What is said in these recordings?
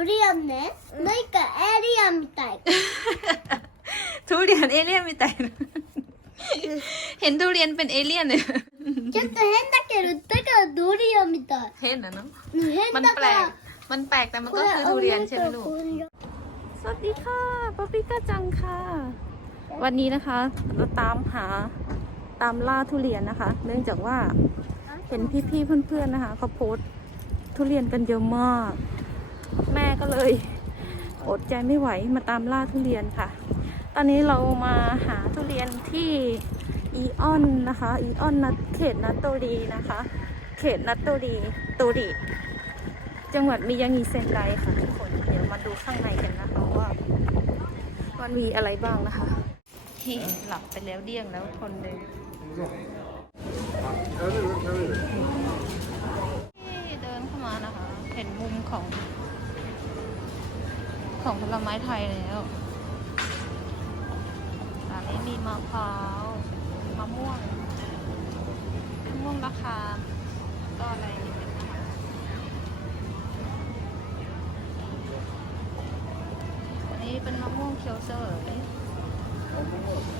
ドリアンね、なんかエイリアンみたい。 ทุเรียนเอเลี่ยนみたいな เห็นทุเรียนเป็นเอเลี่ยนเลย ちょっと変だけど、だからドリアンみたい。 เห็นนะเนาะ うん変 มัน だ แป か ลก ら。 มันแปลกแต่มัน こ ก็ れ คือทุเรียนใช่ไหมลูก これ สวัสดีค่ะป๊อปปี้กาจังค่ะ วันนี้นะคะเราตามหาตามล่าทุเรียนนะคะ เนื่องจากว่าเห็นพี่ๆเพื่อนๆนะคะเขาโพสต์ทุเรียนกันเยอะมาก แม่ก็เลย อดใจไม่ไหวมาตามล่าทุเรียนค่ะ ตอนนี้เรามาหาทุเรียนที่อีออนนะคะ อีออนนัดเขตนัตโตรีนะคะ เขตนัตโตรีโตรีจังหวัดมิยางิเซนไดค่ะทุกคนเดี๋ยวมาดูข้างในกันนะคะว่ามันมีอะไรบ้างนะคะที่หลับไปแล้วเดี้ยงแล้วคนหนึ่งที่เดินเข้ามานะคะ เห็นมุมของ ของผลไม้ไทยแล้วร้านนี้มีมะพร้าวมะม่วงมะม่วงราคาก็อะไรเป็นนะคะอันนี้เป็นมะม่วงเขียวเสวย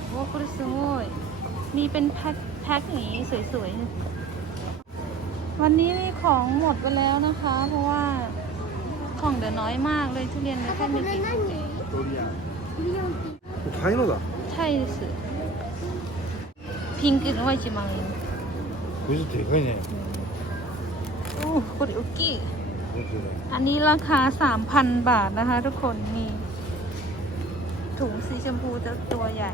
โอ้คุริสุยมีเป็นแพ็คแพ็คอย่างนี้สวยๆ วันนี้ของหมดไปแล้วนะคะ เพราะว่า ของเหลือน้อยมากเลยทุเรียนเหลือแค่ไม่กี่ลูกเอง ドリアンドリアンって買いのだ ใช่สิพิงกินว่าจิมัง これでかいね โอ้คุริอุกิ 本当だ อันนี้ราคา 3,000 บาทนะคะ ทุกคนมีถุงสีชมพูจะตัวใหญ่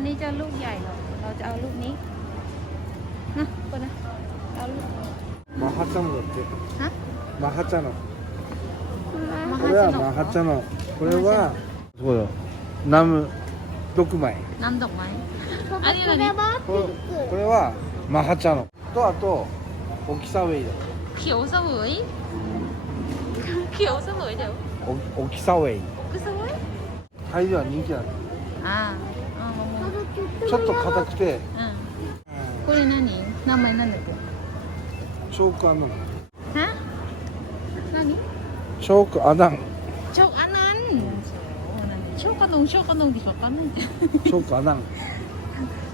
นนี้จะลูกใหญ่เหรอเราจะเอาลูกนี้นะคนนะเอาลูกนี้ マハチャノだって ฮะ マハチャノ มา こ ห้า れ ส は น マハチャノこれマハはそうだナム6枚 น้ำดอกไม้ パパあれこれはこれこれはマハチャノとあとオキサウェイだ เขียวเสวยเขียวเสวยเดี๋ยว オオキサウェイ กุเสวย タイでは人気なの อ่าอ่ามะม่วง ちょっと硬くて、 อ่าこれ何名前なんだっけチョークアナンฮะ何チョークアナン โชคอนันต์โอ้นั่นโชคกระนงโชคกระนงดีกว่ากัน チョークアナン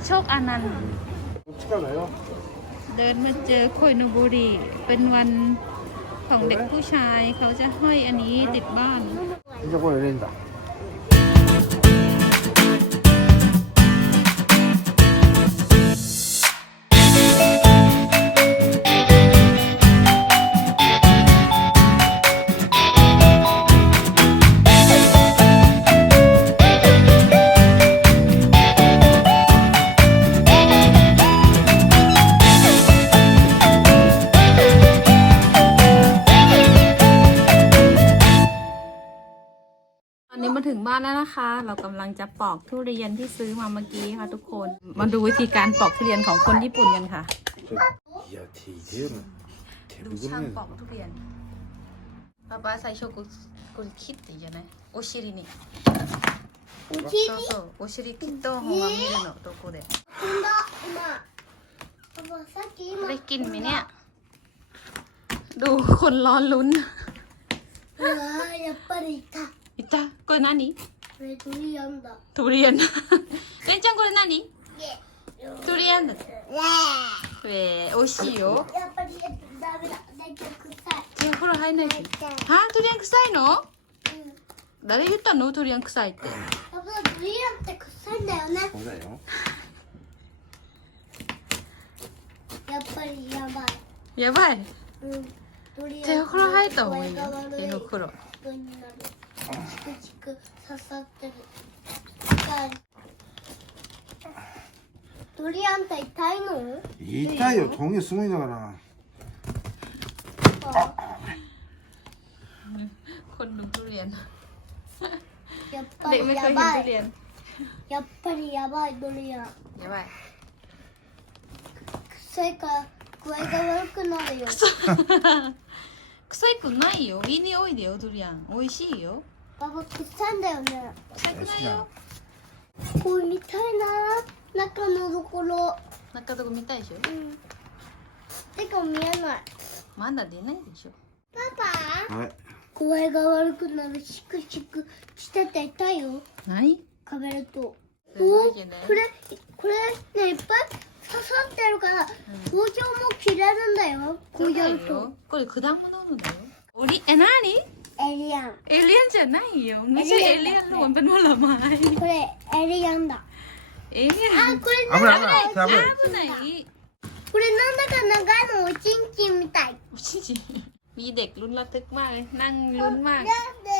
โชคอนันต์ こっちからだよ เดินมาเจอโคยโนบุรีเป็นวันของเด็กผู้ชาย เขาจะห้อยอันนี้ติดบ้าน じゃあこれレンダต ถึงบ้านแล้วนะคะ เรากำลังจะปอกทุเรียนที่ซื้อมาเมื่อกี้ค่ะทุกคน มาดูวิธีการปอกทุเรียนของคนญี่ปุ่นกันค่ะ いや手入れるの手 ดู 袋 ช่าง ね ปอกทุเรียนป้าป้าใส่โชกุกุคิดってじゃないお尻にうちそうそうお尻きっとほんま見るのどこで飛んだ今パパさっき今 ได้กินไหมเนี่ย ดูคนรอลุ้น うわーやっぱりいた ったこれ何、鳥やんだ。だ。えんちゃんこれ何鳥やんだ。えー、美味しいよ。やっぱりダメだ。ちゃん臭い。いや、ほら入んないし。はあ、鳥やん臭いの、うん、誰言ったの鳥やん臭いって。やっぱって臭いんだよね。そうだよ。やっぱりやばい。やばい。うん。手袋入った方がいいよ。手袋。チクチク刺さってる痛いドリアンって痛いの痛いよトゲすごいんだからあ คนดูทุเรียน やっぱ เด็ก り ไม่เค や ยเห็น ば ทุ い เรียน やっぱりやばいドリアンやばい臭いから具合が悪くなるよ臭くないよいい匂いだよトリアン美味しいよ パパ臭いんだよね。臭くないよこれ見たいな中のところ。中どこ見たいでしょ？うん。てか見えない。まだ出ないでしょ。パパ？はい。具合が悪くなるシクシクしてて痛いよ。ない？食べるとおこれこれねいっぱい刺さってるから包丁も切れるんだよ。こうやると。これ果物のだよ。おりえ なに エリアン เอเลี่ยนจะไหนอยู่ไม่ใช่เอเลี่ยนหรอกมันเป็นผลไม้ これエリアンだ เอเลี่ยน あこれ危ない危ないอ้า 危ないวไหน これなんだか長いのおちんちんみたい ชิจิมีเด็กลุ้นระทึกมากเลยนั่งลุ้นมาก なんで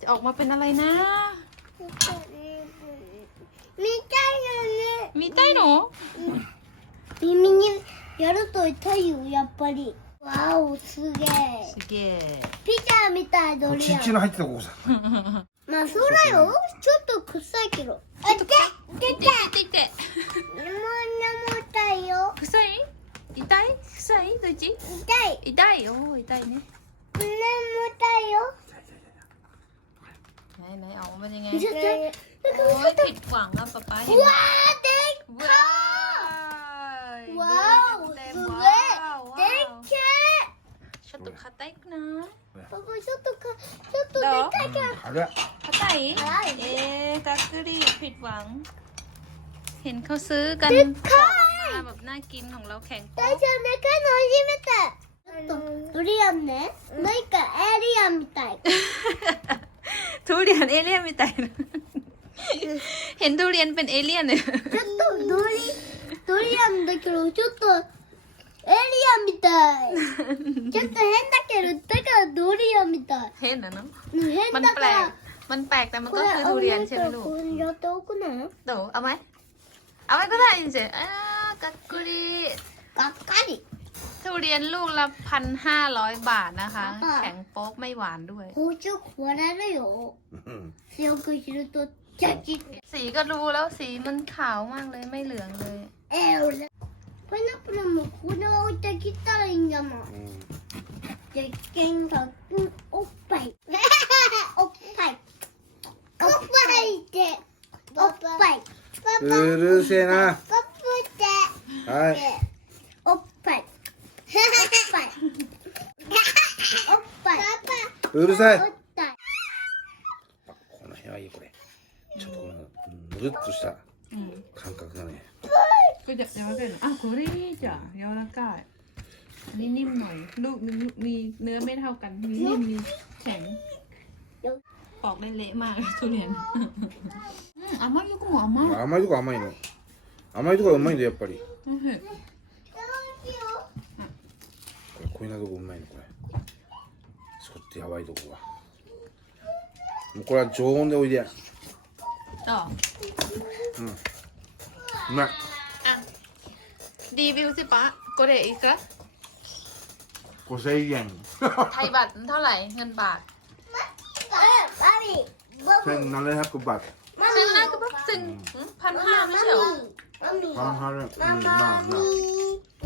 จะออกมาเป็นอะไรนะ 見たいよね มีใต้หนู 耳にやると痛いよやっぱり わおすげえ สเกต ピザみたいドリアンちっちゃな入ってたここさまあそうだよちょっと臭いけどあ痛い出た痛い痛いもう重たいよ臭い痛い臭いどっち痛い痛いおー痛いね重たいよไหนไหนออกมาเป็นยังไง 見せてなんか โอ้ 見 ย せて ผิดหวังแล้วป๊าป๊าเห็น うわーでっかว้าว わおすげえเต็มๆว้าว でっけえ like na. Papa, chotto ka, chotto No. dekai ka. เอาด้วย Patai? อะไร เอ๊ะกักกรีผิดหวัง เห็นเขาซื้อกันปอกออกมาแบบน่ากินของเราแข็งโป๊ะ Daichi dekai no hajimete. Chotto durian ne. Naika alien mitai. ทุเรียนเอเลี่ยนมีแต่ เห็นทุเรียนเป็นเอเลี่ยนเลย Chotto duri durian da kedo chotto エイリアンみたいちょっと変だけどだからドリアンみたい เห็นนะเนาะ うん変 มัน だ แปล か ก ら มันแปลกแต่มัน こ ก็ れ คือ あ ทุเรียน げ ใช่ไหม たら ลูก これやっておくね โตเอาไหมเอาไหมก็ได้จริงๆอ่ากักกรี がっかり ทุเรียนลูกละพันห้าร้อยบาทนะคะ ป้า แข็งโป๊กไม่หวานด้วย 包丁壊れるようん強くするとジャキッ สีก็รู้แล้วสีมันขาวมากเลยไม่เหลืองเลย えー、俺 パイナップルもこれ置いてきたらいいんだもん。実験がうんおっぱい。おっぱい。おっぱいって。おっぱい。パパ。うるせえな。パプって。はい。おっぱい。おっぱい。おっぱい。うるさい。おっぱい。この辺はいいこれ。ちょっとこのぬるっとした感覚がね ก็จะยังไม่เป็นอ่ะโคเรีจ้ะยาวละกายอันนี้นิ่มหน่อย ลูกมีมีเนื้อไม่เท่ากัน มีนิ่มมีแข็งปอกได้เละมากทุเรียนอืม甘いよくも甘い甘いとこ甘いの甘いとこはうまいんだよやっぱりおいしいこれこういうなとこうまいのこれちょっとやばいとこがもうこれは常温でおいでう ต่อ まい อ่ะ ดีวิวสิปะกูเดะอีกครับกูใช้ยังไทยบาทเท่าไหร่เงินบาท Mami, เช่น mami, นั้นเลยครับกูบาทเซึ่งน่าจะแบบซึ่งพันห้าไม่ใช่เหรอ mami, ร้าเรื่ยอืมมา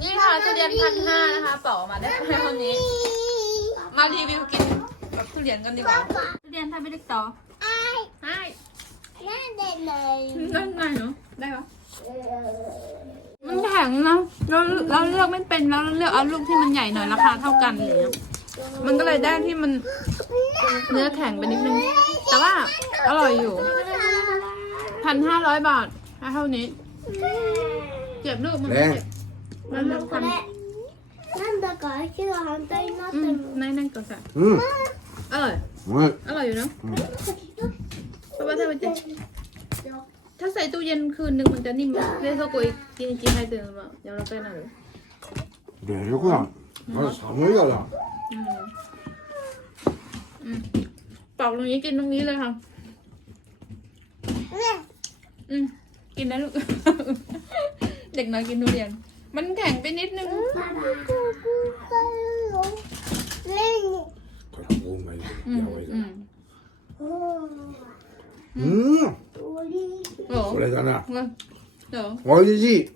นี่ค่ะทุเรียนพันห้านะคะเป่อมาได้ไค่เท่นี้ มารีวิวกินแบบทุเรียนกันดีกว่าทุเรียนทำไม่ได้ต่อ ai, ใช่ nada นั่นไงเนาะได้ปะ มันแข็งนะเราเราเลือกไม่เป็นแล้วเราเลือกเอาลูกที่มันใหญ่หน่อยราคาเท่ากันอะไรเลยมันก็เลยได้ที่มันเนื้อแข็งไปนิดนึง แต่ว่าอร่อยอยู่พันห้าร้อยบาทเท่านี้เจ็บลูกมันไม่เจ็บมันเลือก こ พัน れなんだか足が反対になっ อื て ม る นั่นนั่นก่อนค่ะ うん อร่อย うまい อร่อยอยู่เนอะเพราะว่าถ้ามันจะ ถ้าใส่ตู้เย็นคืนหนึ่งมันจะนิ่มเรียเขากลยจรินจริงให้เตือนว่าเดี๋ยวเราไปหน่อย 매력 아. 나 사무이가 나. อืมอืมปอกตรงนี้กินตรงนี้เลยค่ะ อืมกินนะลูก เด็กน้อยกินทุเรียน มันแข็งไปนิดนึง 그래 먹으면 맛있 어. อืม 야외 가. อืม. うこれだな。うん。おいしい。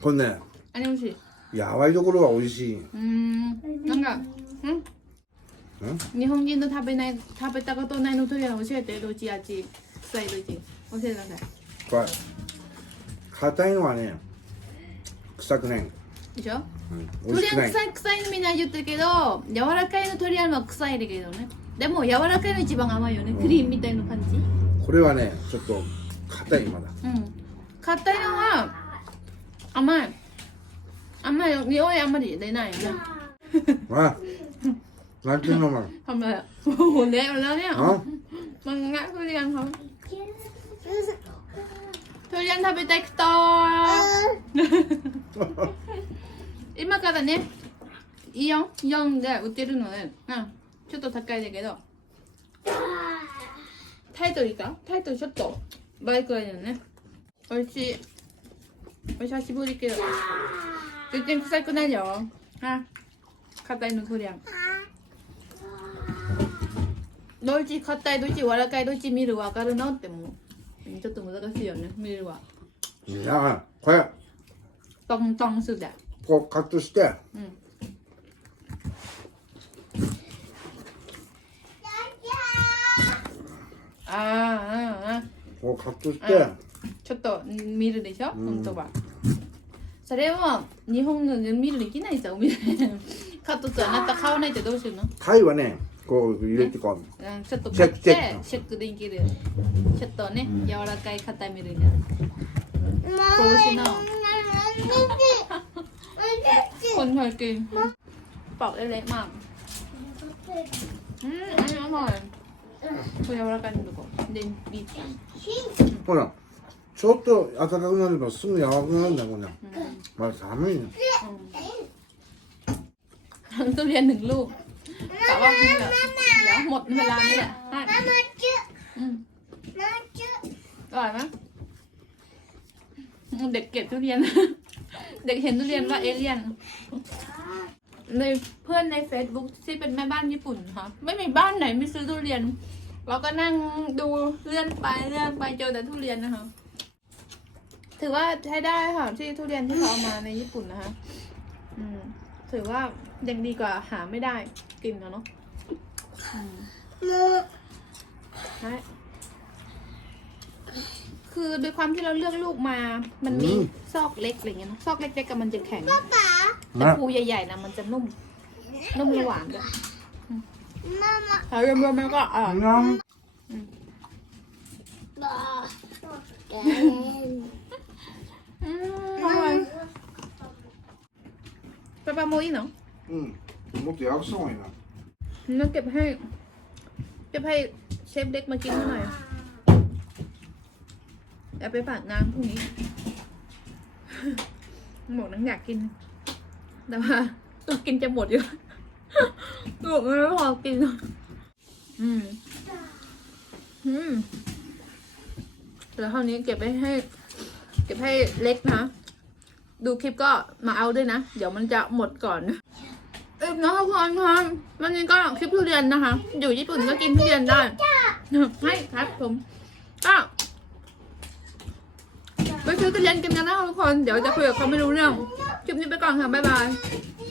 これね。あれ美味しい。やばいところは美味しい。うん。なんかうん。ん？日本人の食べない食べたことないのとりあえず教えてどっちやち？臭いどっ教えてください。これ硬いのはね臭くない、でしょ？うん、しくな鳥い。臭い臭いのみんな言ってるけど柔らかいの鳥あは臭いだけどね。でも柔らかいの一番甘いよね、クリームみたいな感じ？これはねちょっと硬いまだうん硬いのは甘い甘いよ匂いあんまり出ないよねあなんていうのもทำไมอะโอ้โหเละแล้วเนี่ย あ มันงะทุเรียนเขาทุเรียน食べたい人今からねイオンイオンで売ってるので、うん、ちょっと高いだけどタイトルいいかタイトルちょっと 倍くらいだよね。美味しい。お久しぶりけど。全然臭くないよ。あ硬いのクりゃンどっち硬いどっち柔らかいどっち見るわかるのってもう。ちょっと難しいよね見るわ。いやこれ。トントンするで。こうカットして、うん、ああうんこうカットしてうんちょっと見るでしょ、うん本当はそれは日本ので見るできないさお店カットとあなた買わないとどうするの、貝はねこう入れてこううん、ちょっとチェック買ってチェックチェックできるちょっとね、うん柔らかい硬い見るじゃんそうしなคนเคยกินปอกเล็กๆมากอืมอันนี้อร่อย คุณ柔らかいのとこでビーツほらちょっと暖かくなればすぐ柔らかくなるんだよこれまだ寒いねทั้งทุเรียนหนึ่งลูกแต่ว่าคือแบบเดี๋ยวหมดเวลานี้แหละให้อืมอร่อยไหมอืมเด็กเก็บทุเรียน เด็กเห็นทุเรียนว่าเอเลี่ยน ในเพื่อนใน Facebook ที่เป็นแม่บ้านญี่ปุ่นค่ะไม่มีบ้านไหนไม่ซื้อทุเรียน เราก็นั่งดูเลื่อนไปเลื่อนไปเจอแต่ทุเรียนนะคะ ถือว่าใช้ได้ค่ะที่ทุเรียนที่เขาเอามาในญี่ปุ่นนะคะ อืม ถือว่ายังดีกว่าหาไม่ได้กินแล้วเนาะอืมใช่คือด้วยความที่เราเลือกลูกมา มันมีอืม ซอกเล็กอะไรเงี้ยเนอะซอกเล็กๆกับมันจะแข็ง แต่ นะ ภูใหญ่ๆนะมันจะนุ่ม นุ่มและหวานด้วยถ้ารวมๆมันก็อร่อย น้ อืมอร่อยไปปลาโมอีกเนาะ うんもっと柔らかそうがいいな งั้นเก็บให้ เก็บให้เชฟเด็กมากินให้หน่อยเอาไปฝากนางพรุ่งนี้ บอกนางอยากกิน แต่ว่ากินจะหมดอยู่ตัวมันไม่พอกิน อืม อืมแล้วคราวนี้เก็บไปให้ เก็บให้เล็กนะ ดูคลิปก็มาเอาด้วยนะ เดี๋ยวมันจะหมดก่อนเออน้องทุกคนคะวันนี้ก็คลิปทุเรียนนะคะ อยู่ญี่ปุ่นก็กินทุเรียนได้ให้ครับผมก็ไปซื้อทุเรียนกินกันนะคะทุกคน เดี๋ยวจะคุยกับเขาไม่รู้เรื่อง คลิปนี้ไปก่อนค่ะ บ๊ายบาย「